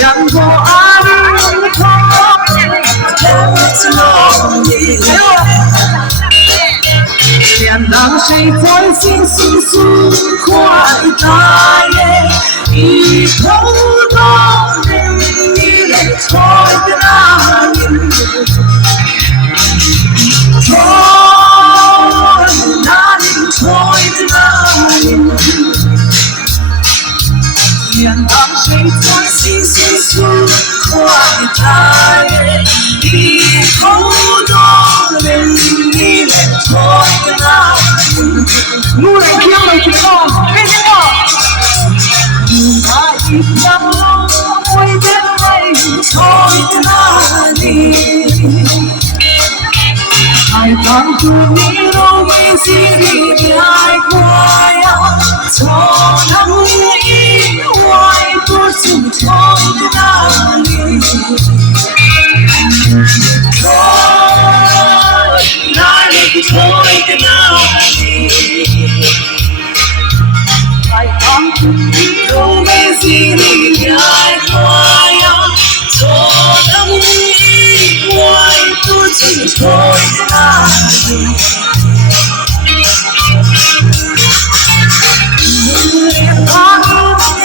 让我爱你痛，让谁在心深处快打耶？一口都人你来错的哪里？错哪里？错的哪里？让谁在心深处快打耶？一口都人你来错的哪里？我来听了听哦，跟着我。那一条路会变美，错在哪里？爱当初你都没心里爱过呀，错那不意外，不知错在哪里？错哪里？错在哪里？爱当初你都没心里爱过呀，错那不意外，不知错在哪里？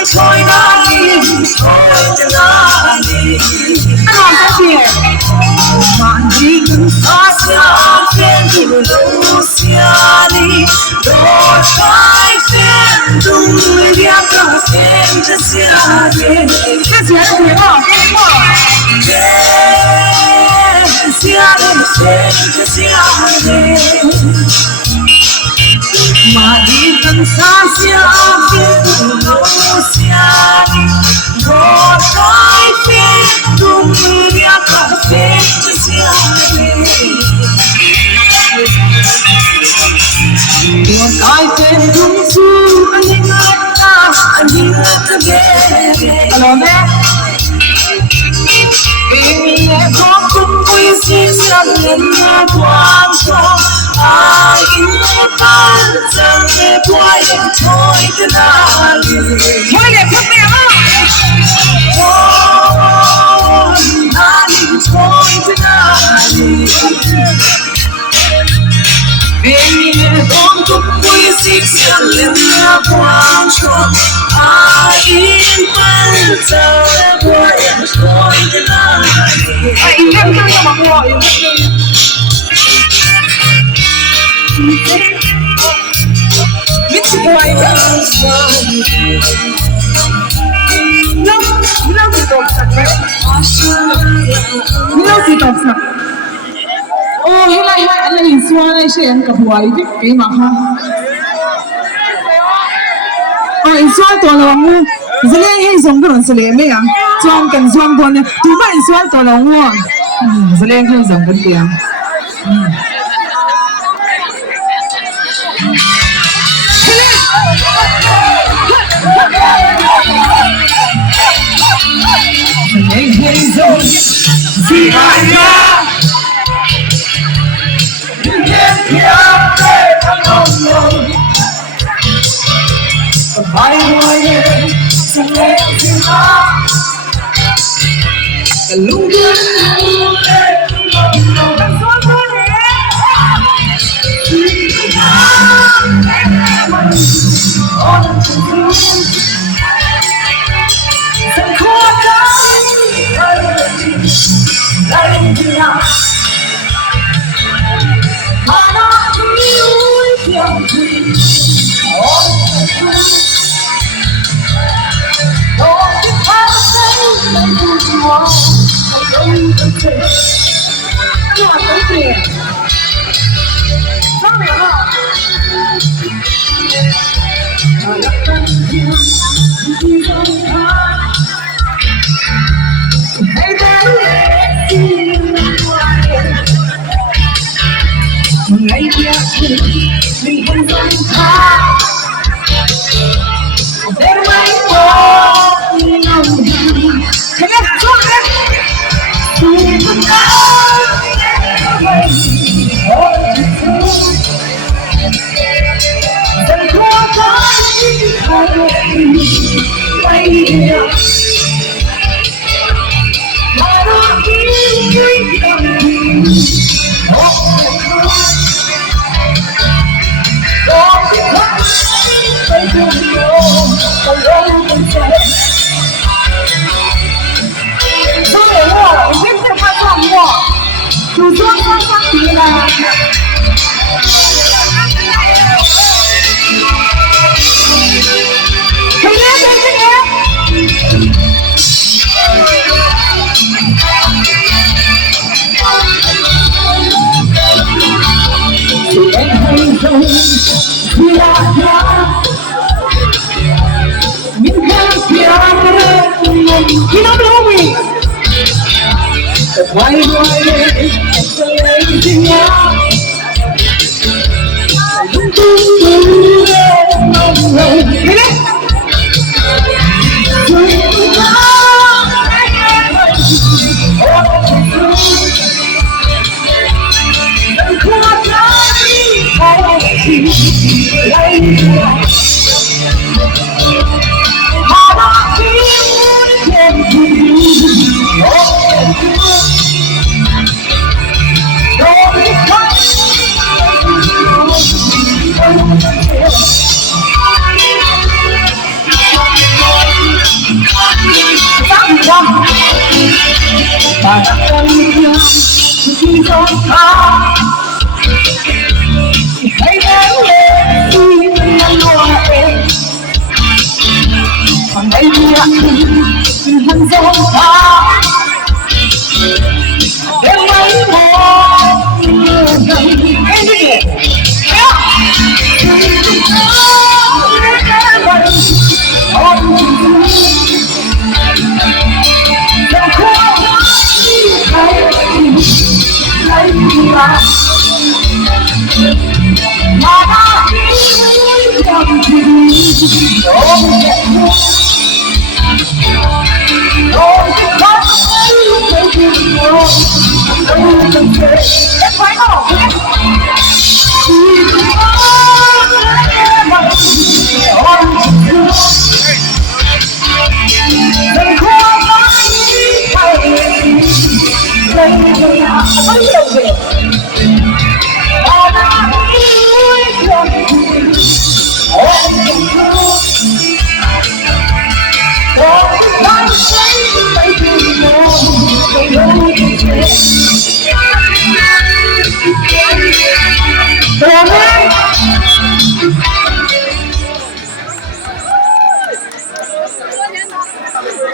错在哪里？错在哪里？把你跟他下天不留下你，多少天都两个牵着下天，这钱不给我，给我。下天牵着下天，把你跟他下天不留下你，多少天都两个牵着下天。我改变不出你那你的脸。Hello there。给我不会写下你的光说，爱我反正也不爱错在哪里？我也不明白。我哪里错在哪里？给我不会写下你的光说，爱反正也不爱错在哪里？哎，应该不这么过，应该It's white. No, the dogs na. Oh, hilai ala iswa na siya ang kabuhay. Kay maka. Oh, iswa to na mo. Zalay hay song ko sa leme ang. Song kan song ko na. Tuba iswa to na mo. Zalay hay song ko tiang. 主说双方敌了。这边，You don't know me. Why do I it's a lazy out?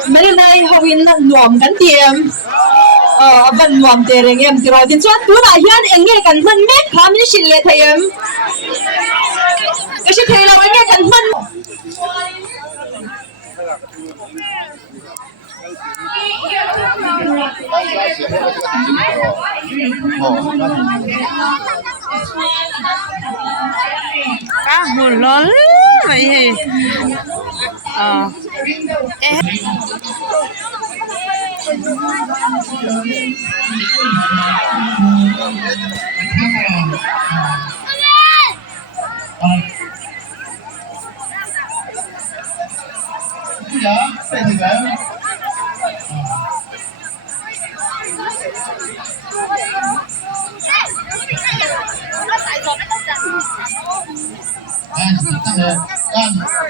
mấy nay học viên nuông cắn tiêm vẫn nuông tiền em thì rồi tiền chót túi là hiền anh nghe cẩn thận mét khám như xin lệ thầy em cái sự thầy là anh nghe cẩn thận cá hùn lớn vậy thì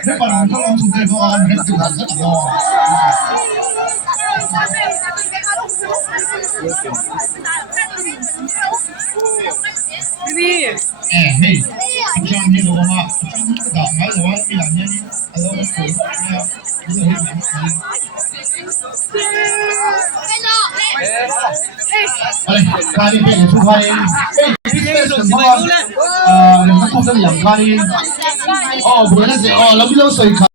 nếu mà không làm chủ đề của anh thì rất là lo. đi Hey, anh cho anh đi đâu mà? Đọc nói rồi, đi làm nhanh. Alo, bây giờ đi làm. Đây, khai đi về thu khai. Hey,什么？你们不是两开？哦，不是，哦，那不就是水开？